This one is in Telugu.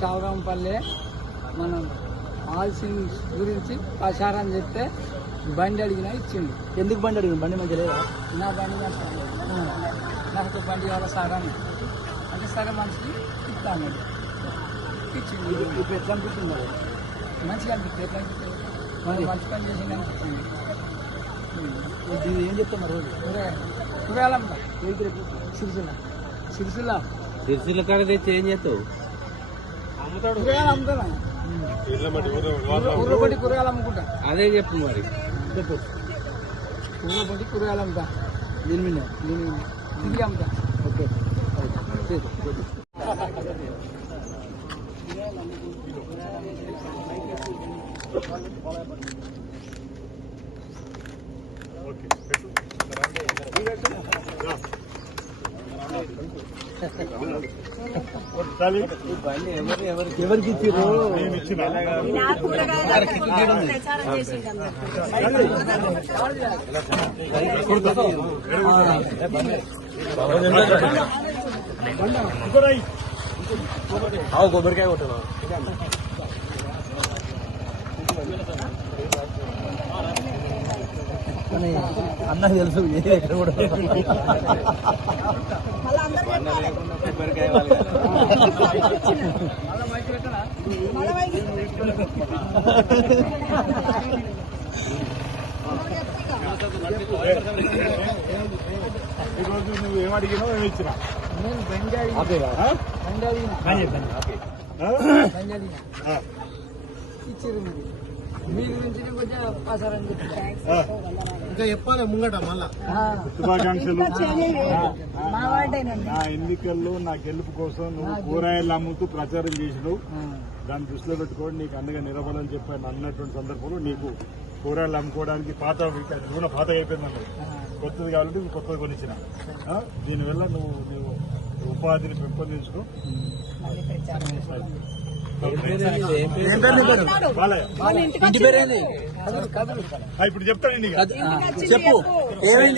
చావరాంపల్లె మనం ఆల్సింగ్ గురించి ప్రచారం చెప్తే బండి అడిగినా ఇచ్చిండు. ఎందుకు బండి అడిగింది? బండి మంచి లేదా? నా బండి నాకు బండి కావాలి సార్ అని అంటే సరే మనిషికి ఇస్తాను ఇచ్చింది. ఇప్పుడు ఎట్లా అనిపిస్తుంది? మంచిగా అనిపిస్తుంది. ఎట్లా అనిపిస్తుంది? మంచి పని చేసింది అనిపిస్తుంది. ఏం చెప్తున్నారు రోజు? కూరగాయలు సిరిసిల్ల సిరిసిల్ల కాడ తెచ్చి ఏం చేస్తావు? కూరగాయలు అమ్ముతాను. ఊర్లపట్టి కూరగాయలు అమ్ముకుంటా. అదే చెప్పు మరి. చెప్పు. ఊర్లపట్టి కూరగాయలు అమ్ముతా. దీని మీద ఇది అమ్ముతా. ఓకే. ఎవరికి ఇచ్చిర్రు? కొబ్బరికాయ కొట్టినా అన్నకు తెలుసు ఎక్కడ కూడా కొబ్బరికాయ ఈరోజు నువ్వు ఏమడిగినావు ఏమి ఇచ్చినా? నేను బండి అడిగినా. ఇచ్చిర్రు. మీ గురించి కొంచెం ప్రచారం చెప్తా. ఇంకా చెప్పాలి ముంగట మళ్ళా. శుభాకాంక్షలు. మా వాడేనండి. నా ఎన్నికల్లో నా గెలుపు కోసం నువ్వు కూరగాయలు అమ్ముతూ ప్రచారం చేసినావు. దాన్ని దృష్టిలో పెట్టుకోండి, నీకు అండగా నిలబడాలని చెప్పాను అన్నటువంటి సందర్భంలో నీకు కూరగాయలు అమ్ముకోవడానికి పాత నూనె పాత అయిపోయిందన్నది. కొత్తది కాబట్టి నువ్వు కొత్తది కొనిచ్చిన. దీనివల్ల నువ్వు ఉపాధిని పెంపొందించుకో. ఇంటి పేరేంది? ఇప్పుడు చెప్తానండి. చెప్పు. ఏమైంది?